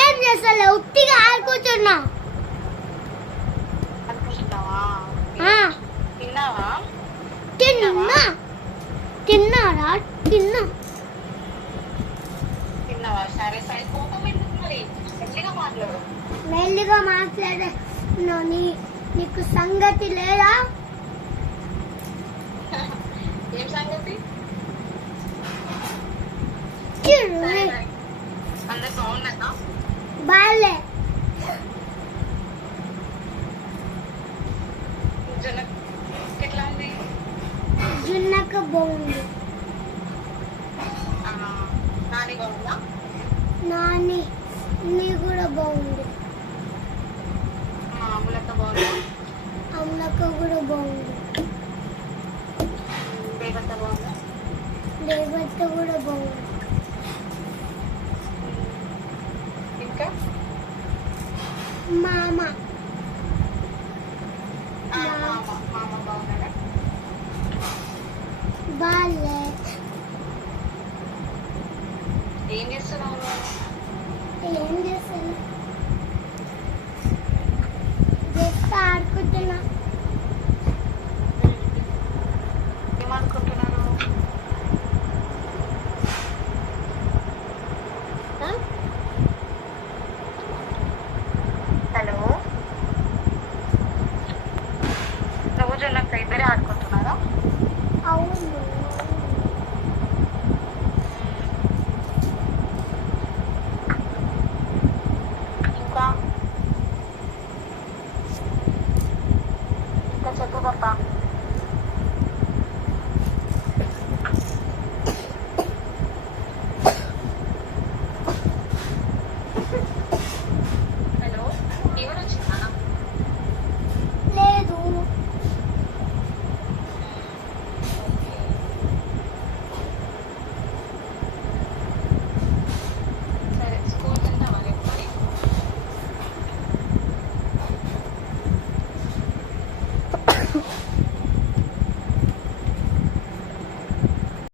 ఏం చేస్తా ఉట్టిగా ఆడుకుంటున్నా. తిన్నావా? తిన్నారా? తిన్నావా? సరే సరే, కోపం ఎందుకు మరి? మెల్లిగా మాట్లాడే నీకు సంగతి లేదా? ఏం సంగతి? అందరు బాగున్నారా? బాలే ఎట్లా ఉంది? జున్నక బాగుంది. నాని బాగుందా? నాని నీ కూడా బాగుంది. అమ్ములక్క బాగుందా? అమ్మక్క కూడా బాగుంది. దేవత బాగుందా? దేవత కూడా బాగుంది. ఇంకా మామ మామ బాగున్నాడా? బాలే. ఏం చేస్తున్నావు? ఏం చేస్తాను?